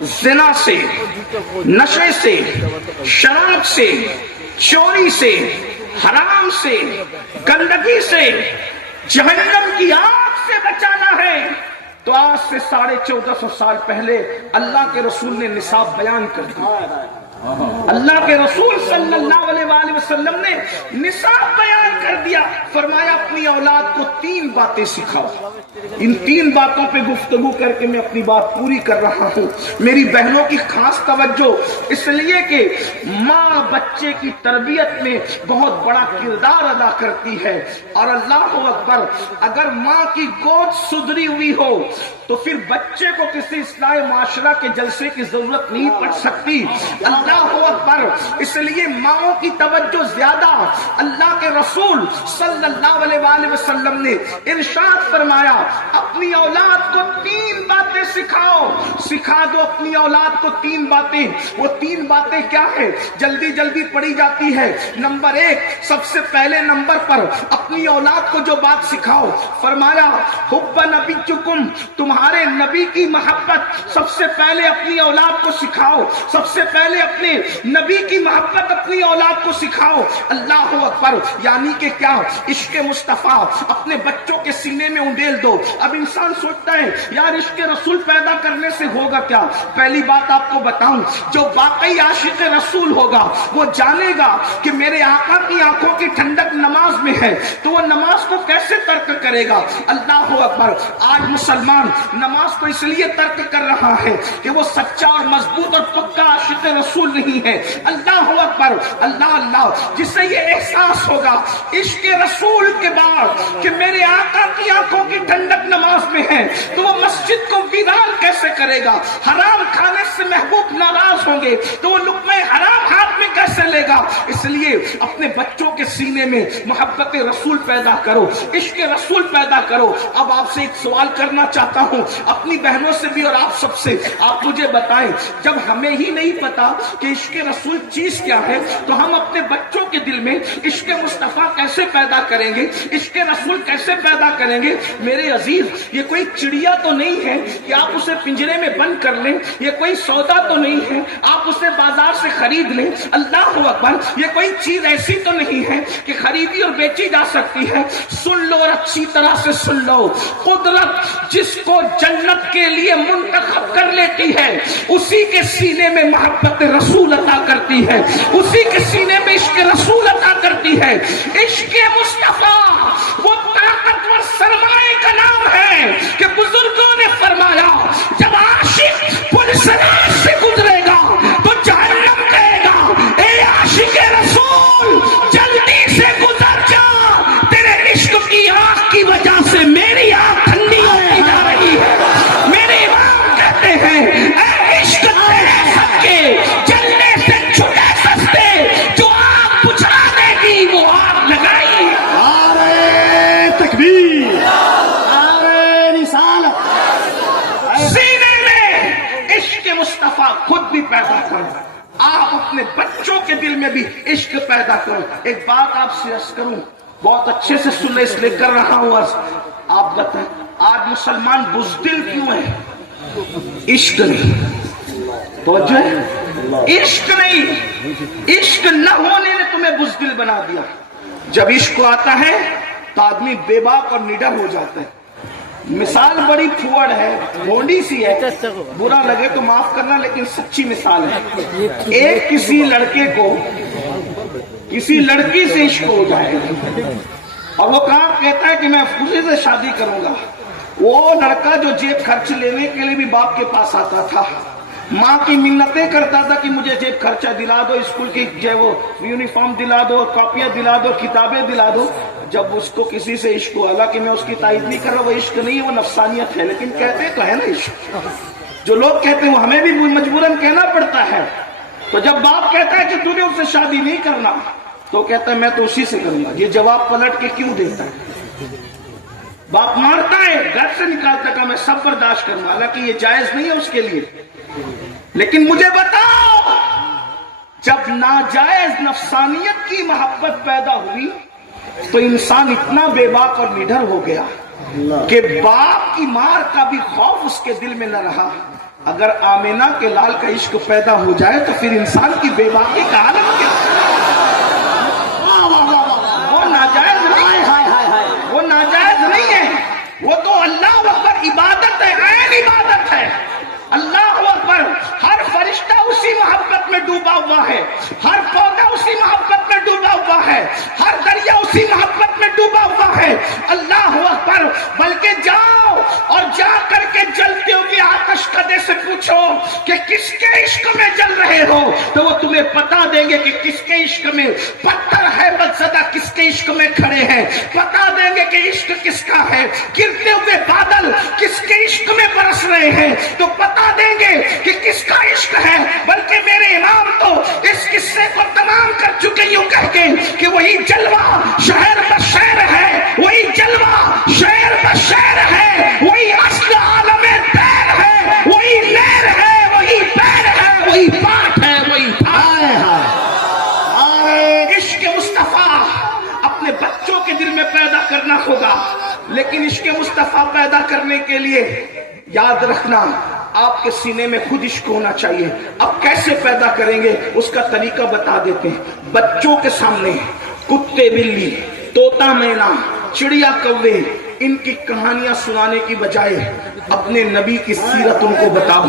زنا سے، نشے سے، شراب سے، چوری سے، حرام سے، گندگی سے، جہنم کی آگ سے بچانا ہے تو آج سے 1450 سال پہلے اللہ کے رسول نے نصاب بیان کر دیا۔ اللہ کے رسول صلی اللہ علیہ وآلہ وسلم نے نصاب بیان کر دیا، فرمایا اپنی اولاد کو 3 باتیں سکھاؤ۔ ان 3 باتوں پہ گفتگو کر کے میں اپنی بات پوری کر رہا ہوں۔ میری بہنوں کی خاص توجہ، اس لیے کہ ماں بچے کی تربیت میں بہت بڑا کردار ادا کرتی ہے، اور اللہ اکبر، اگر ماں کی گود سدھری ہوئی ہو تو پھر بچے کو کسی اصلاح معاشرہ کے جلسے کی ضرورت نہیں پڑ سکتی۔ اللہ اکبر، اس لیے ماؤں کی توجہ زیادہ۔ اللہ کے رسول صلی اللہ علیہ وآلہ وسلم نے ارشاد فرمایا اپنی اولاد کو 3 باتیں سکھاؤ۔ سکھا دو اپنی اولاد کو 3 باتیں۔ وہ 3 باتیں کیا ہے؟ جلدی جلدی پڑھی جاتی ہے۔ نمبر 1، سب سے پہلے نمبر پر اپنی اولاد کو جو بات سکھاؤ، فرمایا حب نبیکم، تمہارے نبی کی محبت سب سے پہلے اپنی اولاد کو سکھاؤ۔ سب سے پہلے اپنے نبی کی محبت اپنی اولاد کو سکھاؤ۔ اللہ اکبر، یعنی کہ کیا؟ عشق مصطفیٰ اپنے بچوں کے سینے میں انڈیل دو۔ اب انسان سوچتا ہے یار عشق رسول پیدا کرنے سے ہوگا کیا؟ پہلی بات آپ کو بتاؤں، جو واقعی عاشق رسول ہوگا وہ جانے گا کہ میرے آقا کی آنکھوں کی ٹھنڈک نماز میں ہے، تو وہ نماز کو کیسے ترک کرے گا؟ اللہ اکبر، آج مسلمان نماز کو اس لیے ترک کر رہا ہے کہ وہ سچا اور مضبوط اور پکا عاشق رسول نہیں ہے۔ اللہ اکبر، اللہ اللہ، جسے یہ احساس ہوگا عشق رسول کے بعد کہ میرے آقا کی آنکھوں کی ٹھنڈک نماز میں ہے، تو وہ مسجد کو ویران کیسے کرے گا؟ حرام کھانے سے محبوب ناراض ہوں گے تو وہ لقمہ حرام ہاتھ میں کیسے لے گا؟ اس لیے اپنے بچوں کے سینے میں محبت رسول پیدا کرو، عشق رسول پیدا کرو۔ اب آپ سے ایک سوال کرنا چاہتا ہوں، اپنی بہنوں سے بھی اور آپ سب سے، آپ مجھے بتائیں، جب ہمیں ہی نہیں پتا کہ عشق رسول چیز کیا ہے تو ہم اپنے بچوں کے دل میں عشق مصطفیٰ کیسے پیدا کریں گے؟ عشق رسول کیسے پیدا کریں گے؟ میرے عزیز، یہ کوئی چڑیا تو نہیں ہے کہ آپ اسے پنجرے میں بند کر لیں، یہ کوئی سودا تو نہیں ہے آپ اسے بازار سے خرید لیں۔ اللہ اکبر، یہ کوئی چیز ایسی تو نہیں ہے کہ خریدی اور بیچی جا سکتی ہے۔ سن لو اور اچھی طرح سے سن لو، قدرت جس کو جنت کے لیے منتخب کر لیتی ہے اسی کے سینے میں محبت رسول عطا کرتی ہے، اسی کے سینے میں عشق رسول عطا کرتی ہے۔ عشق مصطفیٰ وہ طاقتور سرمایہ کا نام ہے کہ بزرگوں نے فرمایا جب عاشق پلسرات سے گزرے گا تو جہنم کہے گا اے عاشق رسول جلدی سے گزر جا، تیرے عشق کی آگ کی وجہ سے میری آگ ٹھنڈی ہوتی جا رہی ہے۔ میرے امام کہتے ہیں اے عشق تیرے سب کے جلنے سے چھٹے سستے، جو آگ بجھا دے گی وہ آگ لگائی۔ نعرہ تکبیر، نعرہ رسالت۔ سینے میں عشق مصطفیٰ خود بھی پیدا کرو، آپ اپنے بچوں کے دل میں بھی عشق پیدا کرو۔ ایک بات آپ سے عرض کروں، بہت اچھے سے سنیں، اس لیے کر رہا ہوں عرض۔ آپ بتائیں آج مسلمان بزدل کیوں ہے؟ عشق نہیں، توجہ ہے، عشق نہیں، عشق نہ ہونے نے تمہیں بزدل بنا دیا۔ جب عشق آتا ہے تو آدمی بے باک اور نڈر ہو جاتا ہے۔ مثال بڑی پھوڑ ہے، بھونڈی سی ہے، برا لگے تو معاف کرنا، لیکن سچی مثال ہے۔ ایک کسی لڑکے کو کسی لڑکی سے عشق ہو جائے اور وہ کہاں کہتا ہے کہ میں افروزے سے شادی کروں گا۔ وہ لڑکا جو جیب خرچ لینے کے لیے بھی باپ کے پاس آتا تھا، ماں کی منتیں کرتا تھا کہ مجھے جیب خرچہ دلا دو، اسکول کی جو ہے وہ یونیفارم دلا دو، کاپیاں دلا دو، کتابیں دلا دو۔ جب اس کو کسی سے عشق ہوا، حالانکہ میں اس کی تائید نہیں کر رہا، وہ عشق نہیں ہے، وہ نفسانیت ہے، لیکن کہتے تو ہے نا عشق۔ جو لوگ کہتے ہیں وہ ہمیں بھی مجبوراً کہنا پڑتا ہے۔ تو جب باپ کہتا ہے کہ تو نے اس سے شادی نہیں کرنا، تو کہتا ہے میں تو اسی سے کروں گا۔ یہ جواب پلٹ کے کیوں دیتا ہے؟ باپ مارتا ہے، گھر سے نکالتا کہ میں سب برداشت کروں گا، حالانکہ یہ جائز نہیں ہے اس کے لیے۔ لیکن مجھے بتاؤ، جب ناجائز نفسانیت کی محبت پیدا ہوئی تو انسان اتنا بے باک اور نڈر ہو گیا کہ باپ کی مار کا بھی خوف اس کے دل میں نہ رہا. اگر آمینہ کے لال کا عشق پیدا ہو جائے تو پھر انسان کی بے باکی کا عالم کیا؟ وہ ناجائز نہیں ہے، وہ ناجائز نہیں ہے، وہ تو اللہ اکبر عبادت ہے، عین عبادت ہے. اللہ اکبر. ہر فرشتہ اسی محبت میں ڈوبا ہوا ہے، ہر پودا اسی محبت میں ڈوبا ہوا ہے، ہر دریا اسی محبت میں ڈوبا ہوا ہے. اللہ اکبر. بلکہ جاؤ اور جا کر کے جلتے ہوئے آتش کدے سے پوچھو کہ کس کے عشق میں جل رہے ہو، تو وہ تمہیں بتا دیں گے کہ کس کے عشق میں پتھر ہے بدزدہ، کس کے عشق میں کھڑے ہیں. بتا دیں گے کہ عشق کس کا ہے. گرتے ہوئے بادل کس کے عشق میں برس رہے ہیں تو بتا دیں گے کہ کس کا عشق ہے. بلکہ میرے امام تو اس قصے کو تمام کر چکے یوں کہہ کے کہ وہی جلوہ شہر بشیر ہے، وہی جلوہ شہر بشیر ہے، وہی اصل عالم پیر ہے، وہی لہر ہے، وہی پیر ہے، وہی پاٹ ہے، وہی عشق مصطفیٰ اپنے بچوں کے دل میں پیدا کرنا ہوگا. لیکن عشق مصطفیٰ پیدا کرنے کے لیے یاد رکھنا آپ کے سینے میں خود عشق ہونا چاہیے. اب کیسے پیدا کریں گے اس کا طریقہ بتا دیتے ہیں. بچوں کے سامنے کتے بلی، طوطا مینا، چڑیا کوے، ان کی کہانیاں سنانے کی بجائے اپنے نبی کی سیرت ان کو بتاؤ،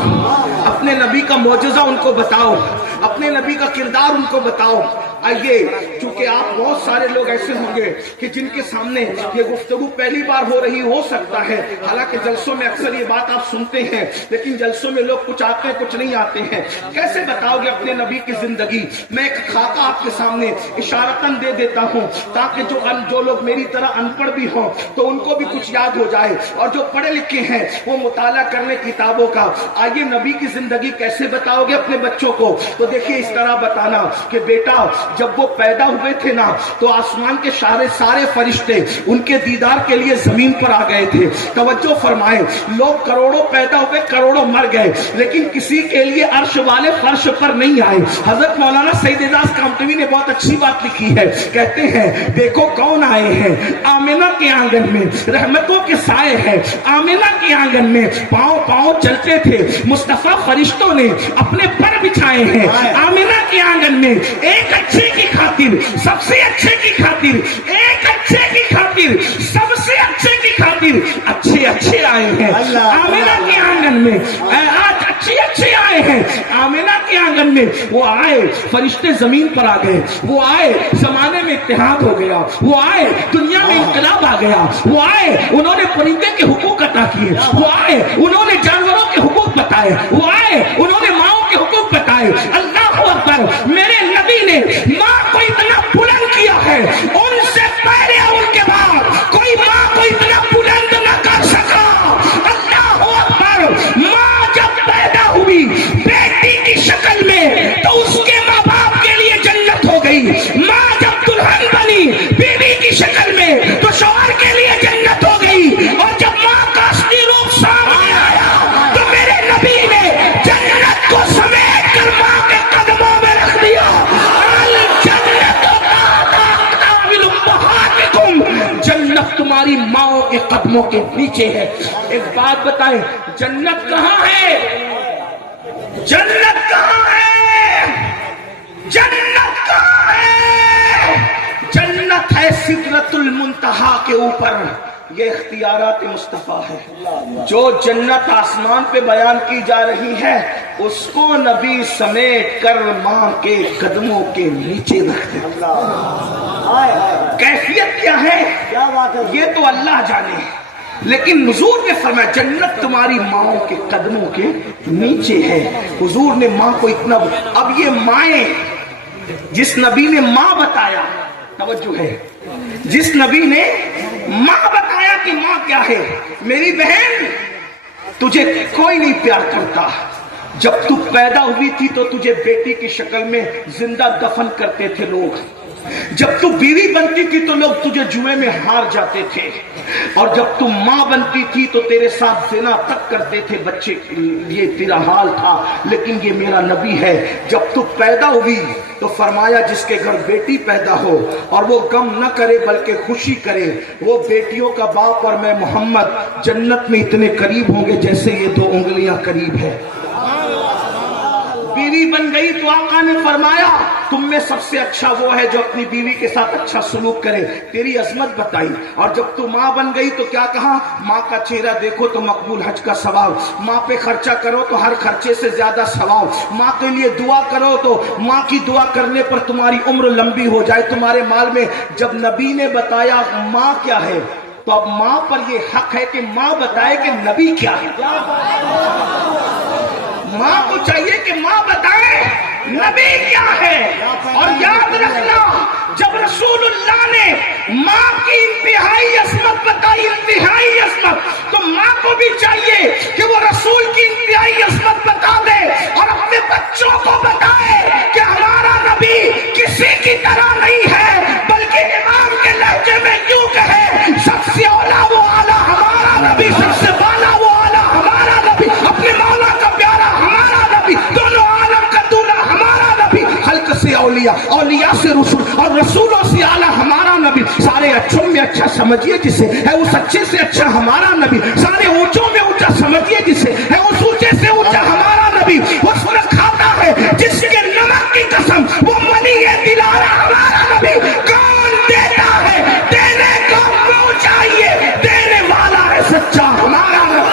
اپنے نبی کا معجزہ ان کو بتاؤ، اپنے نبی کا کردار ان کو بتاؤ. آئیے، چونکہ آپ بہت سارے لوگ ایسے ہوں گے کہ جن کے سامنے یہ گفتگو پہلی بار ہو رہی ہو سکتا ہے. حالانکہ جلسوں میں اکثر یہ بات آپ سنتے ہیں، لیکن جلسوں میں لوگ کچھ آتے ہیں کچھ نہیں آتے ہیں. کیسے بتاؤ گے اپنے نبی کی زندگی؟ میں ایک خاکہ آپ کے سامنے اشارتاً دے دیتا ہوں تاکہ جو لوگ میری طرح ان پڑھ بھی ہوں تو ان کو بھی کچھ یاد ہو جائے، اور جو پڑھے لکھے ہیں وہ مطالعہ کرنے کتابوں کا. آئیے، نبی کی زندگی کیسے بتاؤ گے اپنے بچوں کو؟ تو دیکھیے، اس طرح بتانا کہ بیٹا جب وہ پیدا ہوئے تھے نا تو آسمان کے سارے فرشتے ان کے دیدار کے لیے زمین پر آ گئے تھے. توجہ فرمائیں، لوگ کروڑوں پیدا ہوئے، کروڑوں مر گئے، لیکن کسی کے لیے عرش والے فرش پر نہیں آئے. حضرت مولانا سعید اعجاز کامٹوی نے بہت اچھی بات لکھی ہے. کہتے ہیں دیکھو کون آئے ہیں، آمینہ کے آنگن میں رحمتوں کے سائے ہیں. آمینہ کے آنگن میں پاؤں پاؤں چلتے تھے مصطفیٰ، فرشتوں نے اپنے پر بچھائے ہیں. آمینہ کے آنگن میں ایک اچھے کی خاطر، سب سے اچھے کی خاطر، ایک اچھے کی خاطر، سب سے اچھے کی خاطر اچھے آئے ہیں. آمینہ کے آنگن میں آج اچھے آئے ہیں. آمینہ کے آنگن میں وہ آئے، فرشتے زمین پر آ گئے. وہ آئے، زمانے میں اتحاد ہو گیا. وہ آئے، دنیا میں انقلاب آ گیا. وہ آئے، انہوں نے پرندے کے حقوق عطا کیے. وہ آئے، انہوں نے جانوروں کے حقوق بتائے. وہ آئے، انہوں نے ماؤں کے حقوق بتائے. اللہ اکبر. میرے نبی نے ماں کو اتنا بلند کیا ہے، ان سے پہلے اور ان کے بعد کوئی ماں کو اتنا بلند نہ کر سکا. اللہ اکبر. ماں جب پیدا ہوئی بیٹی کی شکل میں تو اس کے ماں باپ کے لیے جنت ہو گئی. ماں جب دلہن بنی بیوی کی شکل میں تو شوہر کے لیے جنت ہو گئی. اور جب ماں کا اصلی روپ سامنے آیا تو میرے نبی نے جنت کو سمیٹ کر ماں کے قدموں میں رکھ دیا. جنت تمہاری ماں کے قدموں کے نیچے ہے. ایک بات بتائیں، جنت کہاں ہے؟ جنت کہاں ہے؟ جنت کہاں ہے؟ جنت ہے سدرۃ المنتہا کے اوپر. یہ اختیارات مصطفیٰ ہے. جو جنت آسمان پہ بیان کی جا رہی ہے اس کو نبی سمیٹ کر ماں کے قدموں کے نیچے رکھتے. کیفیت کیا ہے یہ تو اللہ جانے، لیکن حضور نے فرمایا جنت تمہاری ماؤں کے قدموں کے نیچے ہے. حضور نے ماں کو اتنا، اب یہ مائیں، جس نبی نے ماں بتایا، توجہ ہے، جس نبی نے ماں بتایا کہ ماں کیا ہے. میری بہن، تجھے کوئی نہیں پیار کرتا. جب تو پیدا ہوئی تھی تو تجھے بیٹی کی شکل میں زندہ دفن کرتے تھے لوگ. جب تو بیوی بنتی تھی تو لوگ تجھے جوئے میں ہار جاتے تھے، اور جب تو ماں بنتی تھی تو تیرے ساتھ زنا تک کرتے تھے بچے، یہ تیرا حال تھا۔ لیکن یہ میرا نبی ہے، جب تو پیدا ہوئی تو فرمایا جس کے گھر بیٹی پیدا ہو اور وہ غم نہ کرے بلکہ خوشی کرے، وہ بیٹیوں کا باپ اور میں محمد جنت میں اتنے قریب ہوں گے جیسے یہ دو انگلیاں قریب ہے۔ بیوی بن گئی تو آقا نے فرمایا تم میں سب سے اچھا وہ ہے جو اپنی بیوی کے ساتھ اچھا سلوک کرے، تیری عظمت بتائی۔ اور جب تو ماں بن گئی تو کیا کہا؟ ماں کا چہرہ دیکھو تو مقبول حج کا ثواب، ماں پہ خرچہ کرو تو ہر خرچے سے زیادہ ثواب، ماں کے لیے دعا کرو تو ماں کی دعا کرنے پر تمہاری عمر لمبی ہو جائے تمہارے مال میں۔ جب نبی نے بتایا ماں کیا ہے تو اب ماں پر یہ حق ہے کہ ماں بتائے کہ نبی کیا ہے۔ ماں کو چاہیے کہ ماں بتائے نبی کیا ہے۔ اور یاد رکھنا جب رسول اللہ نے ماں کی انتہائی عظمت بتائی، انتہائی عظمت، تو ماں کو بھی چاہیے کہ وہ رسول کی انتہائی عظمت بتا دے اور اپنے بچوں کو بتائے کہ ہمارا نبی کسی کی طرح نہیں ہے، بلکہ امام کے لہجے میں یوں کہے سب سے اولا وہ اعلیٰ ہمارا نبی، سب سے بالا وہ اعلیٰ ہمارا نبی، اپنے مولا کا پیارا ہمارا نبی، دونوں عالم کا دولہا ہمارا نبی، حلق سے اولیاء، اولیاء سے رسول اور رسولوں سے اعلیٰ ہمارا نبی۔ سارے اچھوں میں اچھا سمجھیے جسے، ہے اس اچھے سے اچھا ہمارا نبی۔ سارے اونچوں میں اونچا سمجھیے جسے، ہے اس اونچے سے اونچا ہمارا نبی۔ وہ سن کھاتا ہے جس کے نمک کی قسم، وہ منی ہے دلارا ہمارا نبی۔ کون دیتا ہے دینے کو منہ چاہیے، دینے والا ہے سچا ہمارا نبی۔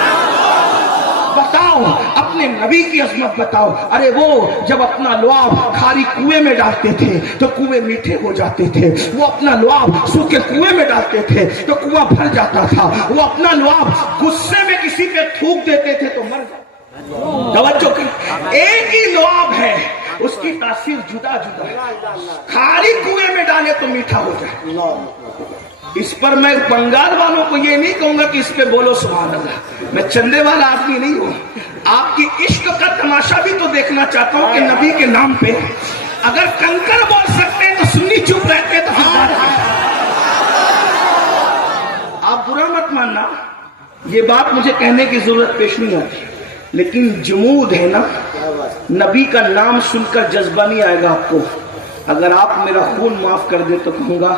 بتاؤ اپنے نبی کی عظمت بتاؤ۔ ارے وہ جب اپنا لعاب کھاری کنویں میں ڈالتے تھے تو کنویں میٹھے ہو جاتے تھے، وہ اپنا لعاب سوکھے کنویں میں ڈالتے تھے تو کنواں بھر جاتا تھا، وہ اپنا لعاب غصے میں کسی پہ تھوک دیتے تھے تو مر جاتا۔ توجہ کی، ایک ہی لعاب ہے، اس کی تاثیر جدا جدا ہے۔ کھاری کنویں میں ڈالے تو میٹھا ہو جائے۔ اس پر میں بنگال والوں کو یہ نہیں کہوں گا کہ اس پہ بولو سبحان اللہ، میں چندے والا آدمی نہیں ہوں، آپ کی عشق کا تماشا بھی تو دیکھنا چاہتا ہوں کہ نبی کے نام پہ اگر کنکر بول سکتے تو سنی چپ رہتے تو ہم بات کرتے۔ آپ برا مت ماننا، یہ بات مجھے کہنے کی ضرورت پیش نہیں آتی، لیکن جمود ہے نا، نبی کا نام سن کر جذبہ نہیں آئے گا آپ کو۔ اگر آپ میرا خون معاف کر دے تو کہوں گا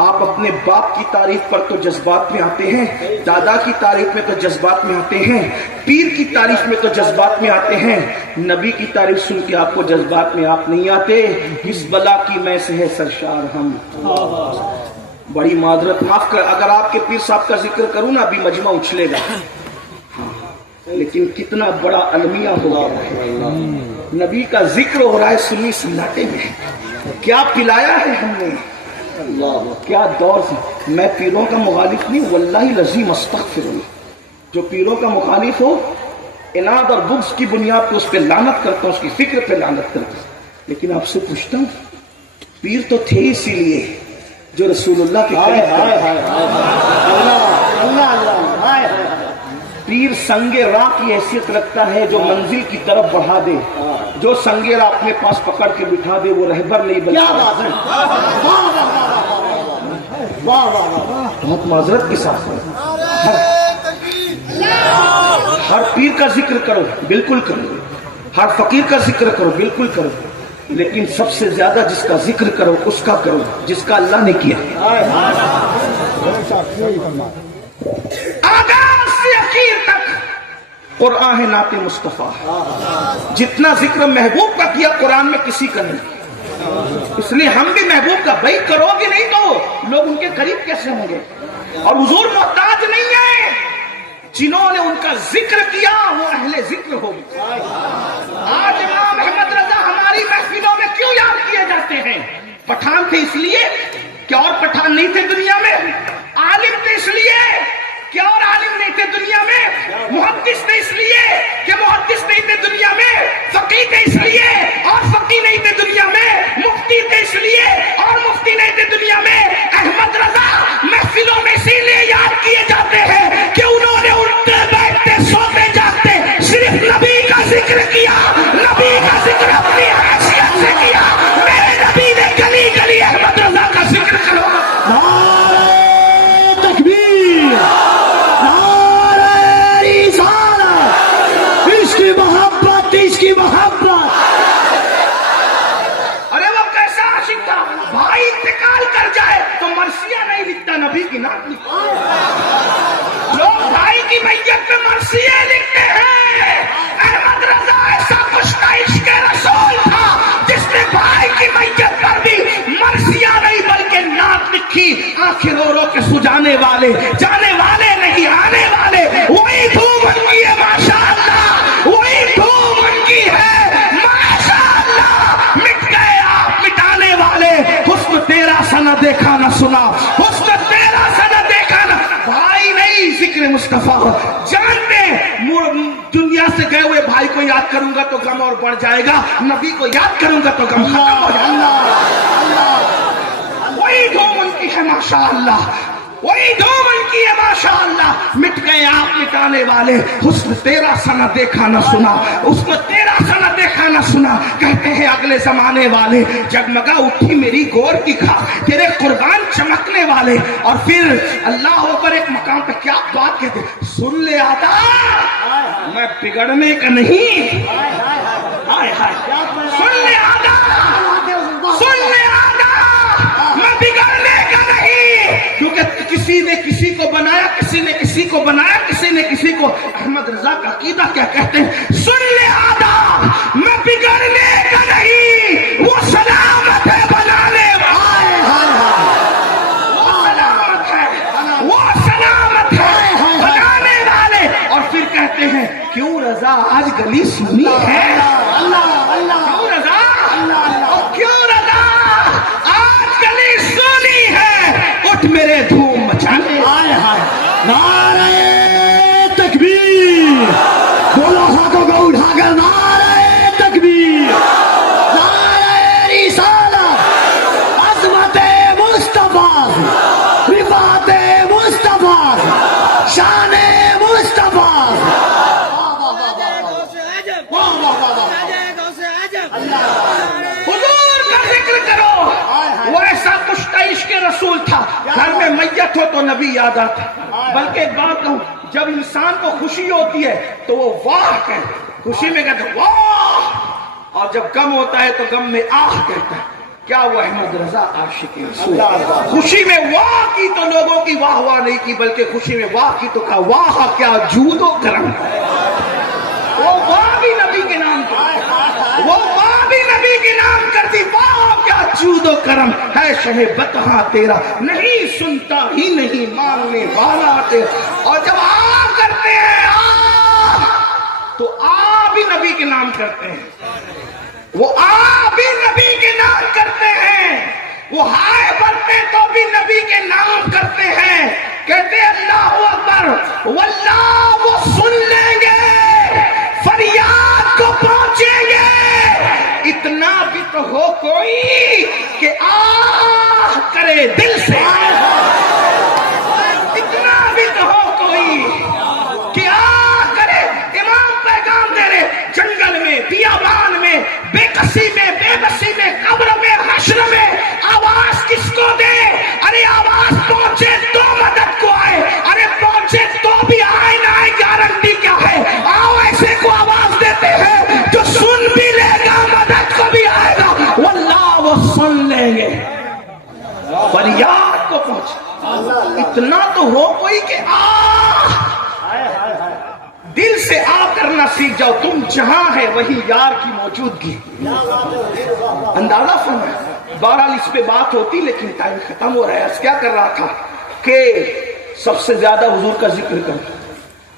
آپ اپنے باپ کی تعریف پر تو جذبات میں آتے ہیں، دادا کی تعریف میں تو جذبات میں آتے ہیں، پیر کی تعریف میں تو جذبات میں آتے ہیں، نبی کی تعریف سن کے آپ کو جذبات میں آپ نہیں آتے۔ اس بلا کی میں سے ہے سرشار ہم، بڑی معذرت، معاف کر اگر آپ کے پیر صاحب کا ذکر کروں نا ابھی مجمع اچھلے گا، لیکن کتنا بڑا المیہ ہو گیا ہے، نبی کا ذکر ہو رہا ہے سنی سناٹے میں، کیا پلایا ہے ہم نے، کیا دور سے۔ میں پیروں کا مخالف نہیں، واللہ العظیم استغفر اللہ، جو پیروں کا مخالف ہو اناد اور بغض کی بنیاد پہ اس پہ لعنت کرتا ہوں، اس کی فکر پہ لعنت کرتا ہوں، لیکن آپ سے پوچھتا ہوں پیر تو تھے اسی لیے جو رسول اللہ کے قریب پیر سنگ راہ کی حیثیت رکھتا ہے جو منزل کی طرف بڑھا دے، جو سنگ راہ اپنے پاس پکڑ کے بٹھا دے وہ رہبر نہیں بنتا۔ بہت معذرت کے ساتھ ہر پیر کا ذکر کرو، بالکل کرو، ہر فقیر کا ذکر کرو، بالکل کرو، لیکن سب سے زیادہ جس کا ذکر کرو اس کا کرو جس کا اللہ نے کیا۔ آغاز سے اخیر تک قرآن ہے نعت مصطفیٰ، جتنا ذکر محبوب کا کیا قرآن میں کسی کا نہیں، اس لیے ہم بھی محبوب کا بھائی کرو گے نہیں تو لوگ ان کے قریب کیسے ہوں گے؟ اور حضور محتاج نہیں ہے، جنہوں نے ان کا ذکر کیا وہ اہل ذکر ہو گئے۔ آج امام احمد رضا ہماری محفلوں میں کیوں یاد کیے جاتے ہیں؟ پٹھان تھے اس لیے کہ اور پٹھان نہیں تھے دنیا میں، عالم تھے اس لیے کہ اور عالم نہیں تھے دنیا میں، محدث تھے اس لیے کہ محدث نہیں تھے دنیا میں، فقیہ تھے اس لیے اور فقیہ نہیں تھے دنیا میں، مفتی تھے اس لیے اور مفتی نہیں تھے دنیا میں۔ احمد رضا محفلوں میں اسی لیے یاد کیے جاتے ہیں کہ انہوں نے اٹھتے بیٹھتے سوتے جاگتے صرف نبی کا ذکر کیا، نبی کا ذکر اپنی حیثیت سے کیا۔ میرے نبی نے گلی گلی احمد رضا نبی کی نعت لکھتے ہیں، لوگ بھائی کی میت پہ مرثیے لکھتے ہیں۔ احمد رضا ایسا کچھ کا عشق رسول تھا جس نے بھائی کی میت پر بھی مرثیہ نہیں بلکہ نعت لکھی۔ آنکھیں رو رو کے سجانے والے، جانے والے نہیں آنے والے، وہی دھوم ان کی ہے ماشاء اللہ، وہی دھوم ان کی ہے ماشاء اللہ۔ مٹ گئے آپ مٹانے والے، حسن تیرا سا نہ دیکھا نہ سنا، حسن تیرا سا نہ دیکھا نہ، بھائی نہیں ذکر مصطفیٰ جانتے ہیں۔ دنیا سے گئے ہوئے بھائی کو یاد کروں گا تو غم اور بڑھ جائے گا، نبی کو یاد کروں گا تو غم ختم ہو جائے گا۔ وہی دھوم ان کی ہے ماشاء اللہ، وہی دھوم ان کی ہے ماشاء اللہ۔ مٹ گئے آپ مٹانے والے، حسن تیرا سا نہ دیکھا نہ سنا، حسن تیرا سا نہ دیکھا نہ سنا۔ کہتے ہیں اگلے زمانے والے، جگمگا اٹھی میری گور کی کھا، تیرے قربان چمکنے والے۔ اور پھر اللہ اوپر ایک مقام پہ کیا بات کہتے، سن لے آتا میں بگڑنے کا نہیں، ہائے ہائے، سن لے آتا، سن لے آتا میں بگڑنے کا نہیں، کیونکہ کسی نے کسی کو بنایا، کسی نے کسی کو بنایا، کسی نے کسی کو۔ احمد رضا کا عقیدہ کیا کہتے ہیں، سن لے آدھا میں بگڑنے کا نہیں، وہ سلامت ہے بنانے والے، وہ سلامت ہے، وہ سلامت ہے بنانے والے۔ اور پھر کہتے ہیں کیوں رضا آج گلی سنی ہے، کیوں رضا، کیوں رضا آج گلی سنی ہے، اٹھ میرے دھوم مچانے۔ نعرہ تکبیر، بولو ہاتھوں کو اٹھا کر نعرہ تکبیر، نعرہ رسالت، عظمت مصطفیٰ، رفعت مصطفیٰ، شان مصطفیٰ۔ حضور کا ذکر کرو، وہ ایسا کچھ کا عشق رسول تھا، گھر میں میت ہو تو نبی یاد آتا۔ بلکہ ایک بات کہوں، جب انسان کو خوشی ہوتی ہے تو وہ واہ کہتا ہے، خوشی میں کہتا ہے واہ، اور جب غم ہوتا ہے تو غم میں آہ کہتا ہے۔ کیا وہ احمد رضا عاشق رسول، خوشی میں واہ کی تو لوگوں کی واہ واہ نہیں کی، بلکہ خوشی میں واہ کی تو کہا واہ کیا جود و کرم، وہ واہ بھی نبی کے نام کی، وہ واہ بھی نبی کے نام کرتی، واہ کیا جود و کرم ہے شہ بتہاں تیرا، نہیں سنتا ہی نہیں ماننے والا تیرا۔ اور جب آ کرتے ہیں آ، تو آ بھی نبی کے نام کرتے ہیں، وہ آ بھی نبی کے نام کرتے ہیں، وہ ہائے بڑھتے تو بھی نبی کے نام کرتے ہیں، کہتے اللہ اکبر واللہ، وہ سن لیں گے، فریاد کو پہنچیں گے۔ اتنا بھی تو ہو کوئی کہ آہ کرے دل سے، اتنا بھی تو ہو کوئی کہ آہ کرے۔ امام پیغام دے رہے، جنگل میں، بیابان میں، بے کسی میں، بے بسی میں، قبر میں، حشر میں، آواز کس کو دے؟ ارے آواز پہنچے تو مدد کو آئے، ارے پہنچے تو بھی آئے نہ آئے، گارنٹی کیا ہے؟ آؤ ایسے کو آواز دیتے ہیں جو سن بھی لے گا مدد کو بھی آئے گا، واللہ وہ سن لیں گے، فریاد کو پہنچے۔ اتنا تو ہو کوئی کہ دل سے آ کرنا سیکھ جاؤ، تم جہاں ہے وہی یار کی موجودگی، اندازہ فرمائے۔ بہرحال اس پہ بات ہوتی لیکن ٹائم ختم ہو رہا ہے۔ کیا کر رہا تھا کہ سب سے زیادہ حضور کا ذکر کرو،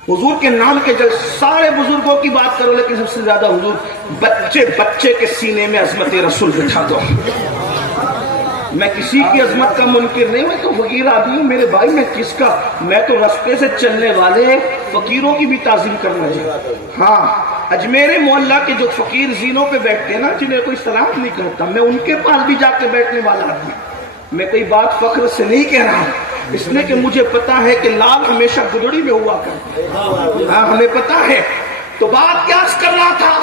حضور کے نام کے جب سارے بزرگوں کی بات کرو، لیکن سب سے زیادہ حضور، بچے بچے کے سینے میں عظمت رسول بٹھا دو۔ میں کسی کی عظمت کا منکر نہیں، میں تو فقیر آدمی ہوں میرے بھائی، میں کس کا، میں تو رستے سے چلنے والے فقیروں کی بھی تعظیم کرنا چاہیے۔ ہاں، اجمیر محلہ کے جو فقیر زینوں پہ بیٹھتے ہیں نا، جنہیں کوئی سلام نہیں کرتا، میں ان کے پاس بھی جا کے بیٹھنے والا آدمی۔ میں کوئی بات فخر سے نہیں کہہ رہا ہوں، اس لیے کہ مجھے پتا ہے کہ لال ہمیشہ گدڑی میں ہوا کرتا، ہاں ہمیں پتا ہے۔ تو بات کیا کر رہا تھا،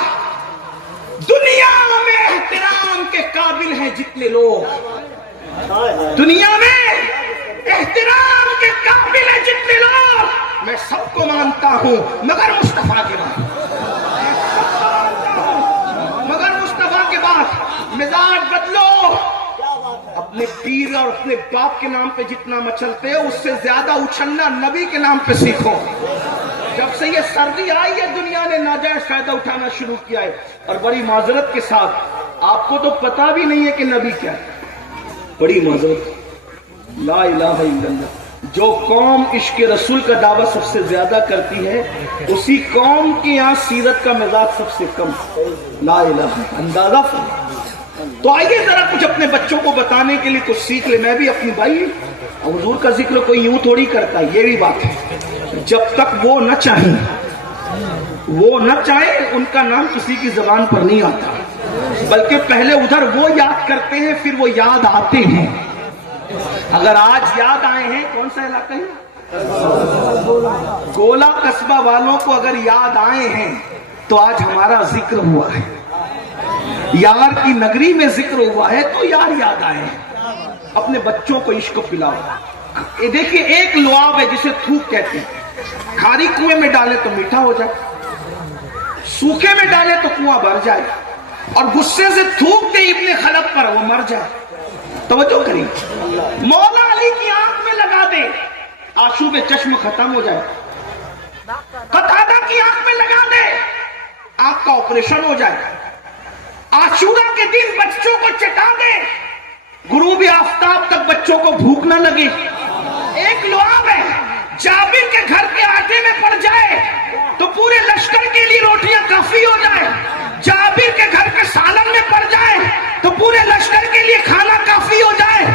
دنیا میں احترام کے قابل ہیں جتنے لوگ، دنیا میں احترام کے قابل ہیں جتنے لوگ، میں سب کو مانتا ہوں مگر مصطفیٰ کے بعد، مگر مصطفیٰ کے بعد۔ مزاج بدلو، اپنے پیر اور اپنے باپ کے نام پہ جتنا مچلتے ہو اس سے زیادہ اچھلنا نبی کے نام پہ سیکھو. جب سے یہ سردی آئی ہے دنیا نے ناجائز فائدہ اٹھانا شروع کیا ہے. اور بڑی معذرت کے ساتھ آپ کو تو پتا بھی نہیں ہے کہ نبی کیا ہے. بڑی معذرت. لا الہ الا اللہ. جو قوم عشق رسول کا دعویٰ سب سے زیادہ کرتی ہے اسی قوم کے یہاں سیرت کا مزاج سب سے کم. لا الہ. اندازہ. تو آئیے ذرا کچھ اپنے بچوں کو بتانے کے لیے کچھ سیکھ لے. میں بھی اپنی بھائی حضور کا ذکر کوئی یوں تھوڑی کرتا ہے. یہ بھی بات ہے جب تک وہ نہ چاہیں ان کا نام کسی کی زبان پر نہیں آتا, بلکہ پہلے ادھر وہ یاد کرتے ہیں پھر وہ یاد آتے ہیں. اگر آج یاد آئے ہیں, کون سا علاقہ ہے, گولا قصبہ والوں کو اگر یاد آئے ہیں تو آج ہمارا ذکر ہوا ہے. یار کی نگری میں ذکر ہوا ہے تو یاد آئے ہیں. اپنے بچوں کو عشق پلاؤ. یہ دیکھیے ایک لعاب ہے جسے تھوک کہتے ہیں. کھاری کنویں میں ڈالے تو میٹھا ہو جائے, سوکھے میں ڈالے تو کنواں بھر جائے, اور غصے سے تھوک دے ابن خلف پر وہ مر جائے. توجہ کریں. مولا علی کی آنکھ میں لگا دے آشوب چشم ختم ہو جائے. قتادہ کی آنکھ میں لگا دے آنکھ کا آپریشن ہو جائے. عاشورہ کے دن بچوں کو چٹا دے غروب آفتاب تک بچوں کو بھوک نہ لگے. ایک لعاب ہے جابر کے گھر کے آٹے میں پڑ جائے تو پورے لشکر کے لیے روٹیاں کافی ہو جائے. جابر کے گھر کے سالن میں پڑ جائے تو پورے لشکر کے لیے کھانا کافی ہو جائے.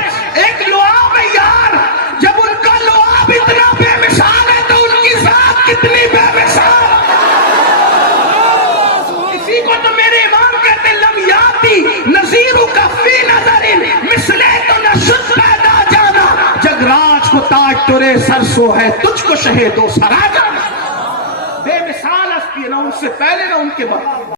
ایک لعاب ہے یار, جب ان کا لعاب اتنا بے مثال ہے تو ان کی ذات کتنی بے مثال. اسی کو تو میرے امام کہتے لم یاتی نذیر کفی نظر مثلے تو نہ شد پیدا جانا. جگراج کو تاج ترے سر سو ہے تجھ کو شہے دو سرا جانا. بے مثال ہستی ہے, نہ ان سے پہلے نہ ان کے بعد.